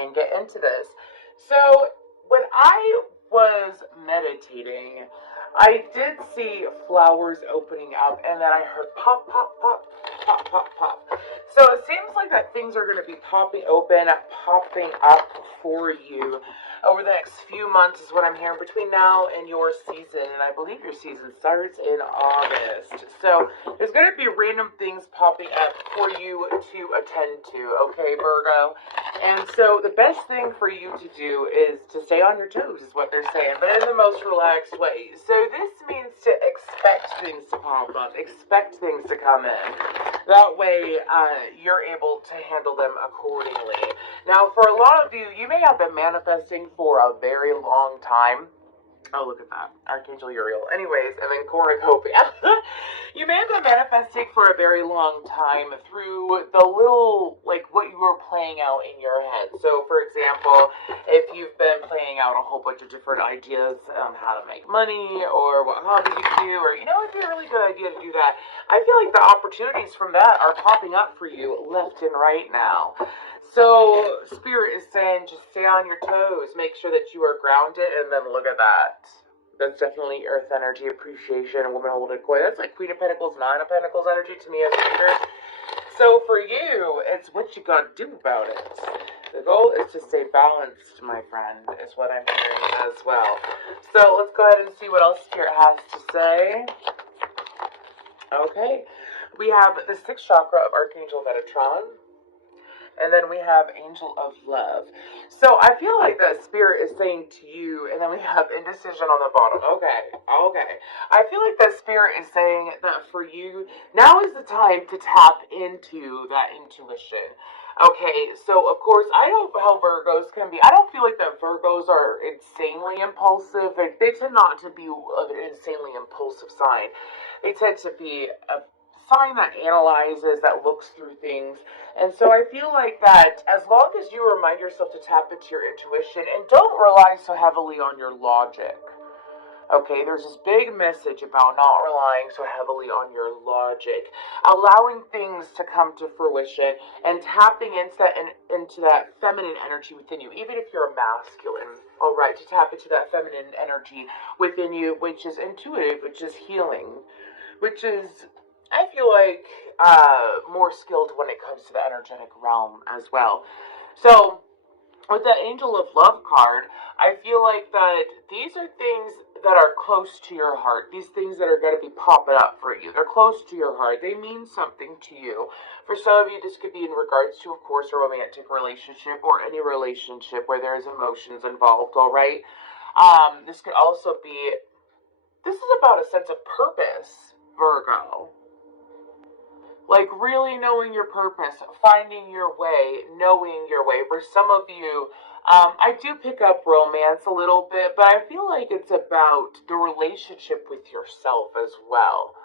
and get into this. So when I was meditating, I did see flowers opening up, and then I heard pop, pop, pop, pop, pop, pop. So it seems like that things are going to be popping open, popping up for you over the next few months is what I'm hearing between now and your season. And I believe your season starts in August. So there's going to be random things popping up for you to attend to, okay, Virgo? And so the best thing for you to do is to stay on your toes, is what they're saying, but in the most relaxed way. So this means to expect things to pop up, expect things to come in. That way, you're able to handle them accordingly. Now, for a lot of you, you may have been manifesting for a very long time. Oh, look at that. Archangel Uriel. Anyways, and then cornucopia. You may have been manifesting for a very long time through the little, like, what you were playing out in your head. So, for example, if you've been playing out a whole bunch of different ideas on how to make money, or what hobby you do, or, you know, it'd be a really good idea to do that. I feel like the opportunities from that are popping up for you left and right now. So, Spirit is saying, just stay on your toes, make sure that you are grounded, and then look at that. That's definitely Earth energy, appreciation, a woman holding koi. That's like Queen of Pentacles, Nine of Pentacles energy to me as a reader. So for you, it's what you gotta do about it. The goal is to stay balanced, my friend, is what I'm hearing as well. So let's go ahead and see what else Spirit has to say. Okay, we have the 6th chakra of Archangel Metatron. And then we have Angel of Love. So I feel like that Spirit is saying to you, and then we have indecision on the bottom. Okay. I feel like that Spirit is saying that for you, now is the time to tap into that intuition. Okay, so of course, I know how Virgos can be. I don't feel like that Virgos are insanely impulsive. They tend not to be an insanely impulsive sign. They tend to be a sign that analyzes, that looks through things. And so I feel like that as long as you remind yourself to tap into your intuition and don't rely so heavily on your logic. Okay, there's this big message about not relying so heavily on your logic, allowing things to come to fruition, and tapping into that feminine energy within you, even if you're masculine. All right, to tap into that feminine energy within you, which is intuitive, which is healing, which is, I feel like, more skilled when it comes to the energetic realm as well. So, with the Angel of Love card, I feel like that these are things that are close to your heart. These things that are going to be popping up for you. They're close to your heart. They mean something to you. For some of you, this could be in regards to, of course, a romantic relationship or any relationship where there is emotions involved, all right? This could also be, this is about a sense of purpose, Virgo. Like really knowing your purpose, finding your way, knowing your way. For some of you, I do pick up romance a little bit, but I feel like it's about the relationship with yourself as well.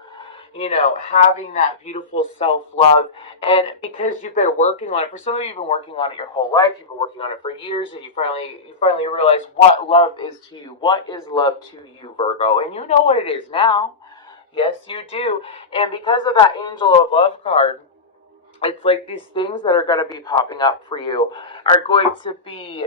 You know, having that beautiful self-love, and because you've been working on it, for some of you, you've been working on it your whole life, you've been working on it for years, and you finally realize what love is to you. What is love to you, Virgo? And you know what it is now. Yes, you do. And because of that Angel of Love card, it's like these things that are going to be popping up for you are going to be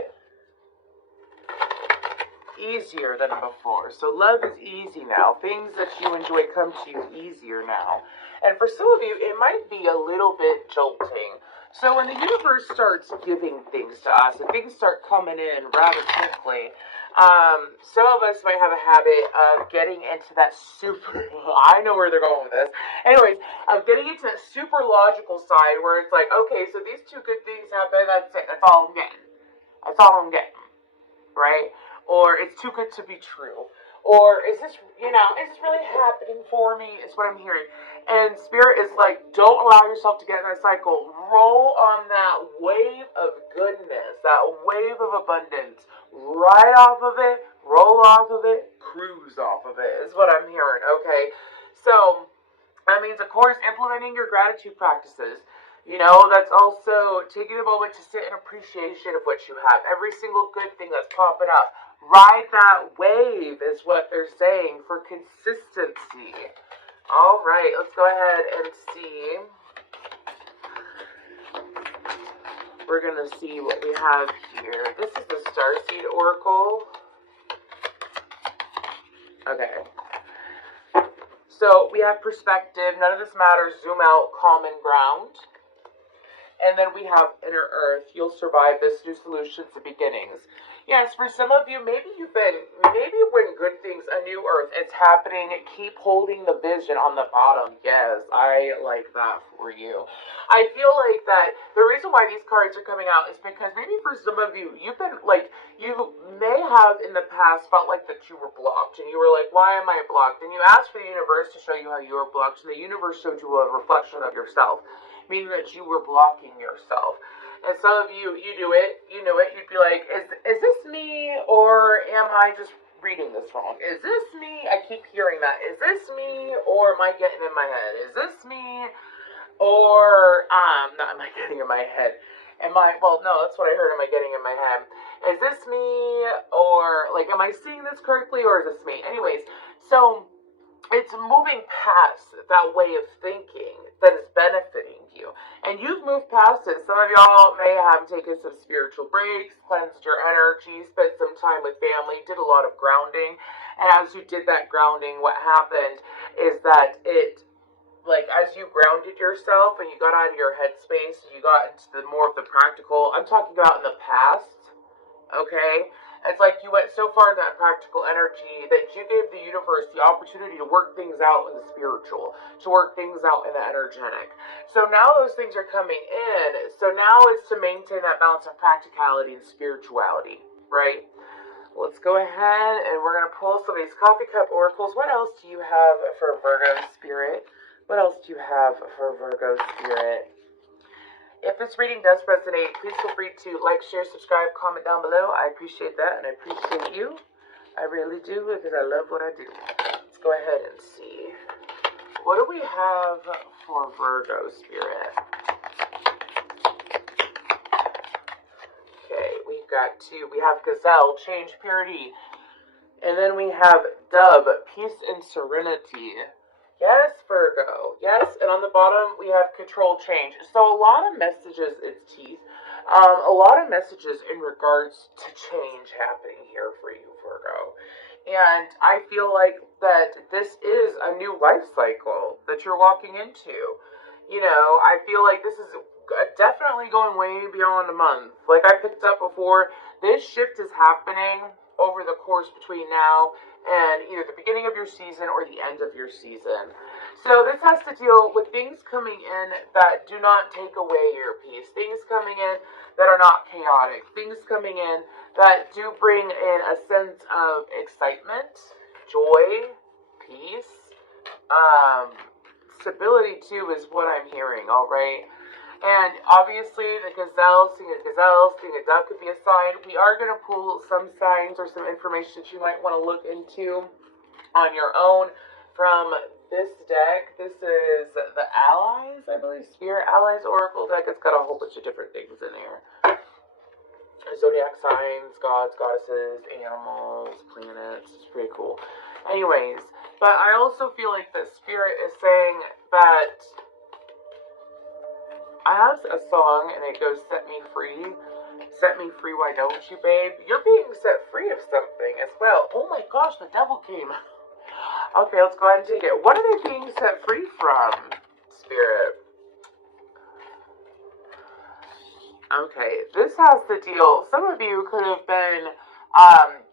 easier than before. So love is easy now. Things that you enjoy come to you easier now. And for some of you, it might be a little bit jolting. So when the universe starts giving things to us, and things start coming in rather quickly, some of us might have a habit of getting into that super, I know where they're going with this. Anyways, of getting into that super logical side where it's like, okay, so these two good things happen, that's it, that's all I'm getting. That's all I'm getting, right? Or it's too good to be true. Or is this, is this really happening for me? Is what I'm hearing. And Spirit is like, don't allow yourself to get in that cycle. Roll on that wave of goodness, that wave of abundance. Ride off of it, roll off of it, cruise off of it, is what I'm hearing, okay? So, that means, of course, implementing your gratitude practices. You know, that's also taking a moment to sit in appreciation of what you have. Every single good thing that's popping up. Ride that wave is what they're saying for consistency. All right, let's go ahead and see We're going to see what we have here. This is the Starseed Oracle. Okay. So we have perspective. None of this matters. Zoom out. Common ground. And then we have Inner Earth. You'll survive this. New solutions and beginnings. Yes, for some of you, maybe when good things, a new earth, it's happening. Keep holding the vision on the bottom. Yes, I like that for you. I feel like that the reason why these cards are coming out is because maybe for some of you, you've been like, you may have in the past felt like that you were blocked. And you were like, why am I blocked? And you asked for the universe to show you how you were blocked. And the universe showed you a reflection of yourself, meaning that you were blocking yourself. And some of you, you do it, you know it, you'd be like, is this me, or am I just reading this wrong? Is this me? I keep hearing that. Is this me, or am I getting in my head? Is this me, or, not am I getting in my head? Well, no, that's what I heard, am I getting in my head? Is this me, or, like, am I seeing this correctly, or is this me? Anyways, so it's moving past that way of thinking that is benefiting you. And you've moved past it. Some of y'all may have taken some spiritual breaks, cleansed your energy, spent some time with family, did a lot of grounding. And as you did that grounding, what happened is that as you grounded yourself and you got out of your headspace, you got into more of the practical. I'm talking about in the past, okay? It's like you went so far in that practical energy that you gave the universe the opportunity to work things out in the spiritual, to work things out in the energetic. So now those things are coming in. So now it's to maintain that balance of practicality and spirituality, right? Let's go ahead and we're going to pull some of these coffee cup oracles. What else do you have for Virgo spirit? What else do you have for Virgo spirit? If this reading does resonate, please feel free to like, share, subscribe, comment down below. I appreciate that, and I appreciate you. I really do, because I love what I do. Let's go ahead and see. What do we have for Virgo spirit? Okay, we've got two. We have Gazelle, change, purity. And then we have Dove, peace and serenity. Yes, Virgo. Yes, and on the bottom we have control, change. So a lot of messages, it's teeth. A lot of messages in regards to change happening here for you, Virgo. And I feel like that this is a new life cycle that you're walking into. You know, I feel like this is definitely going way beyond a month. Like I picked up before, this shift is happening over the course between now and either the beginning of your season or the end of your season. So this has to deal with things coming in that do not take away your peace. Things coming in that are not chaotic. Things coming in that do bring in a sense of excitement, joy, peace, stability too is what I'm hearing, alright? And obviously, the gazelle, seeing a dove could be a sign. We are going to pull some signs or some information that you might want to look into on your own from this deck. This is the Allies, I believe, Spirit Allies Oracle deck. It's got a whole bunch of different things in there. Zodiac signs, gods, goddesses, animals, planets. It's pretty cool. Anyways, but I also feel like the Spirit is saying that I have a song, and it goes, set me free, why don't you, babe? You're being set free of something as well. Oh my gosh, the devil came. Okay, let's go ahead and take it. What are they being set free from, Spirit? Okay, this has to deal, some of you could have been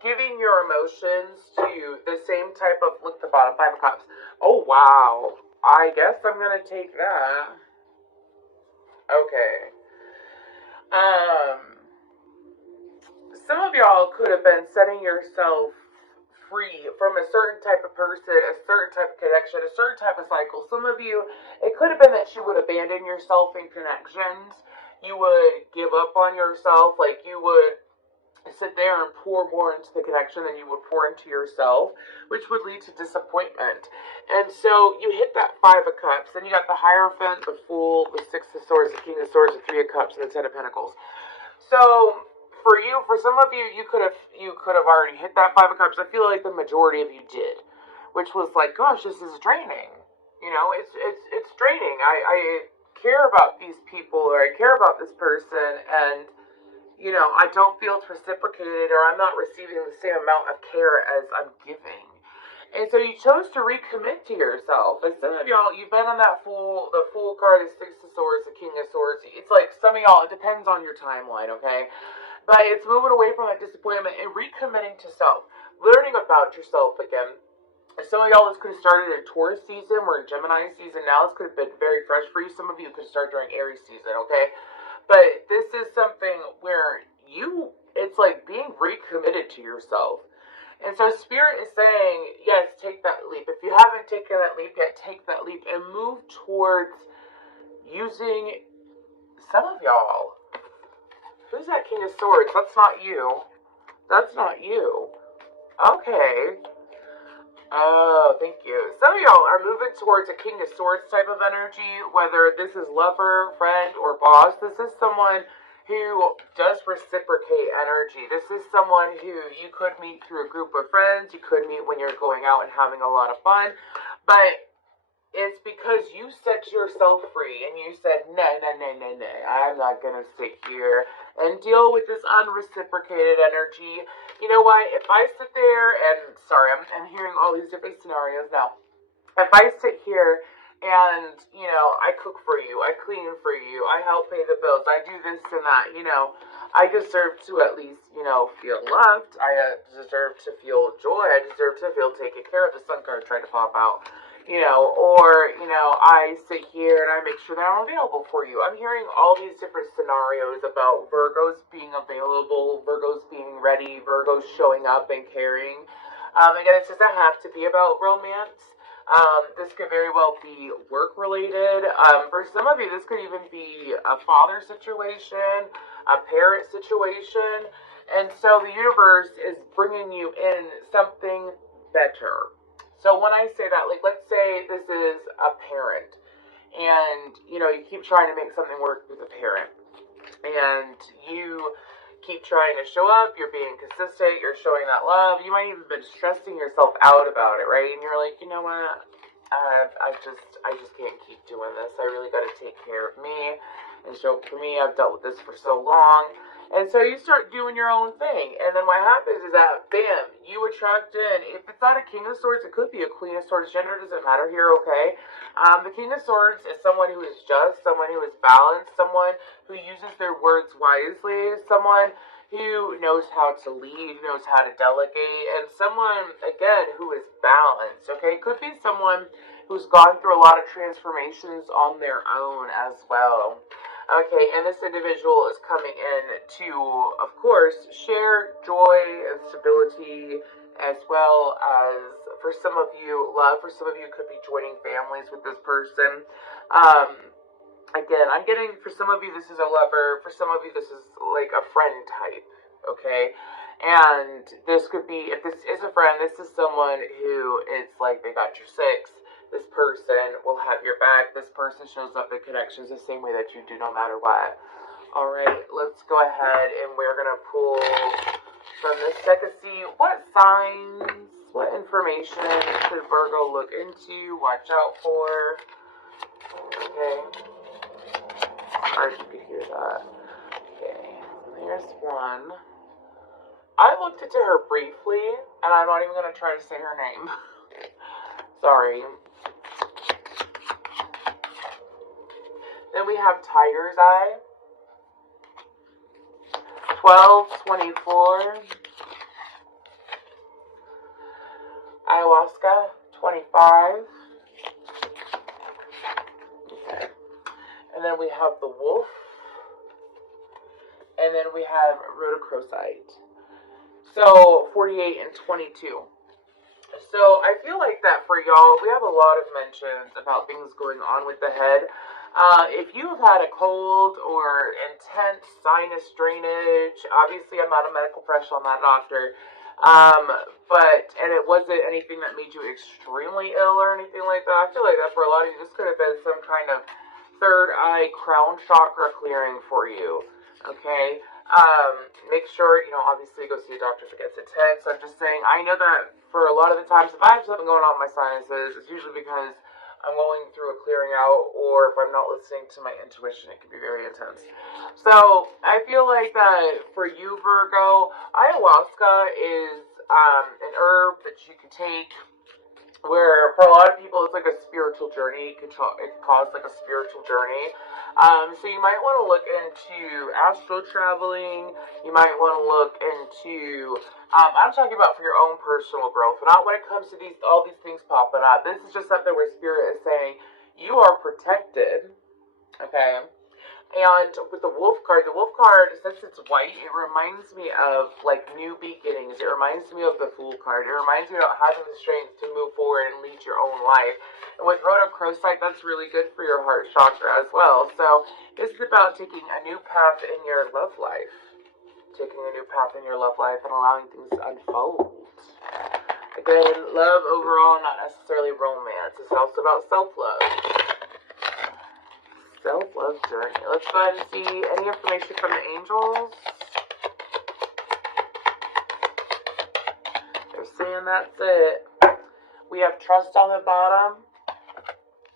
giving your emotions to the same type of, look at the bottom, 5 of Cups. Oh wow, I guess I'm going to take that. Okay. Some of y'all could have been setting yourself free from a certain type of person, a certain type of connection, a certain type of cycle. Some of you, it could have been that you would abandon yourself in connections. You would give up on yourself, like you would sit there and pour more into the connection than you would pour into yourself, which would lead to disappointment. And so you hit that 5 of Cups, then you got the Hierophant, the Fool, the 6 of Swords, the King of Swords, the 3 of Cups, and the 10 of Pentacles. So for you, for some of you, you could have already hit that 5 of Cups. I feel like the majority of you did, which was like, gosh, this is draining. You know, it's draining. care about these people, or I care about this person, and I don't feel it's reciprocated, or I'm not receiving the same amount of care as I'm giving. And so you chose to recommit to yourself. And some of y'all, you've been on the Fool card, the Six of Swords, the King of Swords. It's like some of y'all, it depends on your timeline, okay? But it's moving away from that disappointment and recommitting to self, learning about yourself again. Some of y'all, this could have started in Taurus season. We're in Gemini season now. This could have been very fresh for you. Some of you could start during Aries season, okay? But this is something where it's like being recommitted to yourself. And so Spirit is saying, yes, take that leap. If you haven't taken that leap yet, take that leap and move towards using some of y'all. Who's that King of Swords? That's not you. That's not you. Okay. Oh, thank you. Some of y'all are moving towards a King of Swords type of energy, whether this is lover, friend, or boss. This is someone who does reciprocate energy. This is someone who you could meet through a group of friends. You could meet when you're going out and having a lot of fun. But it's because you set yourself free and you said, no, I'm not going to sit here and deal with this unreciprocated energy. You know what? If I sit there and, sorry, I'm hearing all these different scenarios now. If I sit here and, I cook for you, I clean for you, I help pay the bills, I do this and that, I deserve to at least, feel loved. I deserve to feel joy. I deserve to feel taken care of. The sun card tried to pop out. I sit here and I make sure that I'm available for you. I'm hearing all these different scenarios about Virgos being available, Virgos being ready, Virgos showing up and caring. Again, it doesn't have to be about romance. This could very well be work related. For some of you, this could even be a father situation, a parent situation. And so the universe is bringing you in something better. So when I say that, like, let's say this is a parent, and, you keep trying to make something work with a parent, and you keep trying to show up, you're being consistent, you're showing that love, you might even been stressing yourself out about it, right? And you're like, you know what, I just can't keep doing this. I really got to take care of me and show up for me. I've dealt with this for so long. And so you start doing your own thing. And then what happens is that, bam, you attract in. If it's not a King of Swords, it could be a Queen of Swords. Gender doesn't matter here, okay? The King of Swords is someone who is just, someone who is balanced, someone who uses their words wisely, someone who knows how to lead, knows how to delegate, and someone, again, who is balanced, okay? It could be someone who's gone through a lot of transformations on their own as well. Okay, and this individual is coming in to, of course, share joy and stability, as well as, for some of you, love. For some of you, could be joining families with this person. Again, I'm getting, for some of you, this is a lover. For some of you, this is like a friend type, okay? And this could be, if this is a friend, this is someone who, it's like they got your six. This person will have your back. This person shows up in connections the same way that you do, no matter what. All right, let's go ahead and we're going to pull from this deck to see what signs, what information should Virgo look into, watch out for. Okay. Sorry if you could hear that. Okay, here's one. I looked into her briefly, and I'm not even going to try to say her name. Sorry. Then we have Tiger's Eye, 12/24, Ayahuasca, 25. Okay. And then we have the Wolf, and then we have Rhodochrosite. So 48 and 22. So I feel like that for y'all, we have a lot of mentions about things going on with the head. If you've had a cold or intense sinus drainage, obviously I'm not a medical professional, I'm not a doctor, and it wasn't anything that made you extremely ill or anything like that. I feel like that for a lot of you, this could have been some kind of third eye crown chakra clearing for you, okay? Make sure, obviously go see a doctor if it gets intense. I'm just saying, I know that for a lot of the times, if I have something going on with my sinuses, it's usually because I'm going through a clearing out, or if I'm not listening to my intuition, it can be very intense. So I feel like that for you, Virgo, ayahuasca is an herb that you can take, where for a lot of people it's like a spiritual journey. It could cause like a spiritual journey. So you might want to look into astral traveling. You might want to look into. I'm talking about for your own personal growth, not when it comes to all these things popping up. This is just something where spirit is saying you are protected. Okay. And with the wolf card, since it's white, it reminds me of like new beginnings. It reminds me of the fool card. It reminds me of having the strength to move forward and lead your own life. And with rhodochrosite, that's really good for your heart chakra as well. So this is about taking a new path in your love life. Taking a new path in your love life and allowing things to unfold. Again, love overall, not necessarily romance. It's also about self-love. Self-love journey. Let's go ahead and see any information from the angels. They're saying that's it. We have trust on the bottom.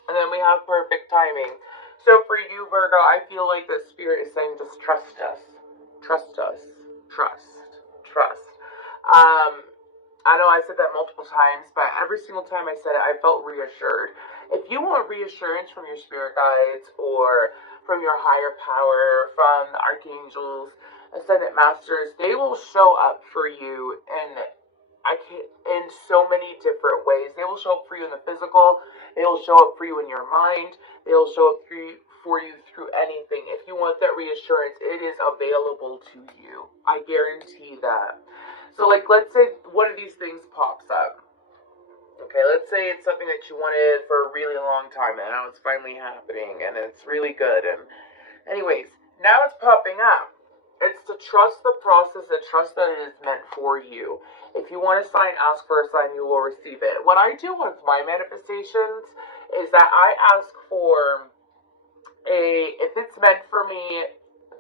And then we have perfect timing. So for you, Virgo, I feel like the spirit is saying just trust us. Trust us. Trust. Trust. I know I said that multiple times, but every single time I said it, I felt reassured. If you want reassurance from your spirit guides or from your higher power, from the archangels, ascendant masters, they will show up for you in so many different ways. They will show up for you in the physical. They will show up for you in your mind. They will show up for you through anything. If you want that reassurance, it is available to you. I guarantee that. So, like, let's say one of these things pops up. Okay, let's say it's something that you wanted for a really long time, and now it's finally happening, and it's really good. And anyways, now it's popping up. It's to trust the process and trust that it is meant for you. If you want a sign, ask for a sign, you will receive it. What I do with my manifestations is that I ask for if it's meant for me,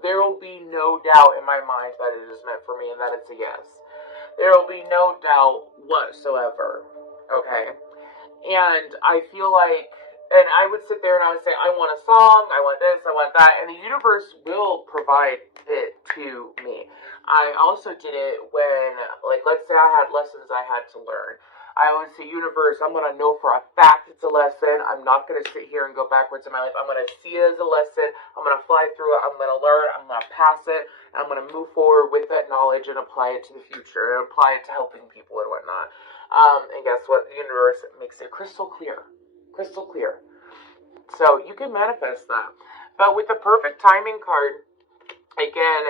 there will be no doubt in my mind that it is meant for me and that it's a yes. There will be no doubt whatsoever. Okay? And I feel like, and I would sit there and I would say, I want a song, I want this, I want that, and the universe will provide it to me. I also did it when, like, let's say I had lessons I had to learn. I would say, universe, I'm going to know for a fact it's a lesson. I'm not going to sit here and go backwards in my life. I'm going to see it as a lesson. I'm going to fly through it. I'm going to learn. I'm going to pass it. And I'm going to move forward with that knowledge and apply it to the future and apply it to helping people and whatnot. And guess what? The universe makes it crystal clear. Crystal clear. So you can manifest that. But with the perfect timing card, again,